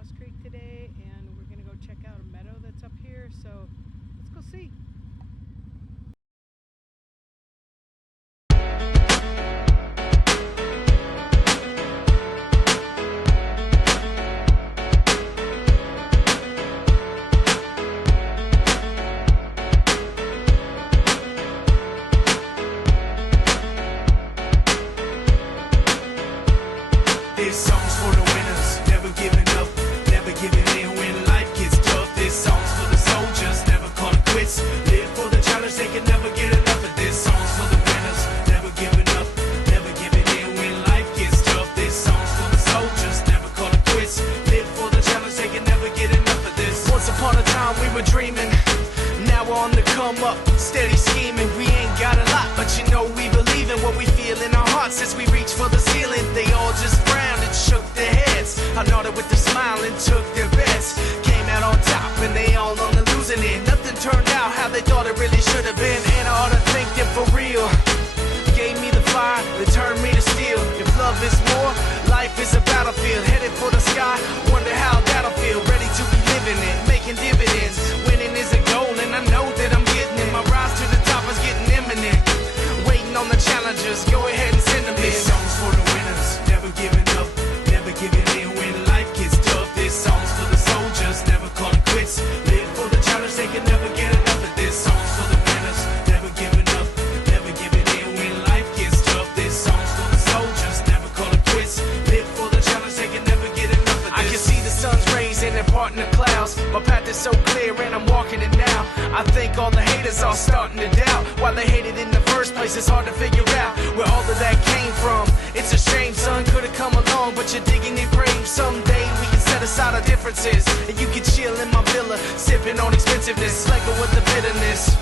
Lost Creek today, and we're gonna go check out a meadow that's up here, so let's go see. This song's for the winners, never giving up, never giving in when life gets tough. This song's for the soldiers, never call it quits. Live for the challenge, they can never get enough of this. Song's for the winners, never giving up, never giving in when life gets tough. This song's for the soldiers, never call it quits. Live for the challenge, they can never get enough of this. Once upon a time we were dreaming, now we're on the come up, steady scheming. We ain't got a lot, but you know we believe in what we feel in our hearts as we reach for the ceiling. They all just frowned and shook their heads. I nodded with a smile and took their bets. Came out on top and they all on the losing end. Nothing turned out how they thought it really should have been. And I ought to thank them for real. Gave me the fire that turned me to steel. If love is war, life is a battlefield. Headed for the sky, wonder how that'll feel. Ready to be living it, making dividends. Winning is a goal and I know that I'm getting it. My rise to the top is getting imminent. Waiting on the challengers, go ahead and send them in. This song's for the winners, never giving up, never giving in when life gets tough. This song's for the soldiers, never call it quits. Live for the challenge, they can never get enough of this. Song's for the winners, never giving up, never giving in when life gets tough. This song's for the soldiers, never call it quits. Live for the challenge, they can never get enough of this. I can see the sun's rays and they're parting the clouds. My path is so clear and I'm walking it now. I think all the haters are starting to doubt why they hated in the first place. It's hard to figure out where all of that came from. It's a shame, son, could've come along, but you're digging your grave. Someday we can set aside our differences, and you can chill in my villa, sipping on expensiveness, slacking with the bitterness.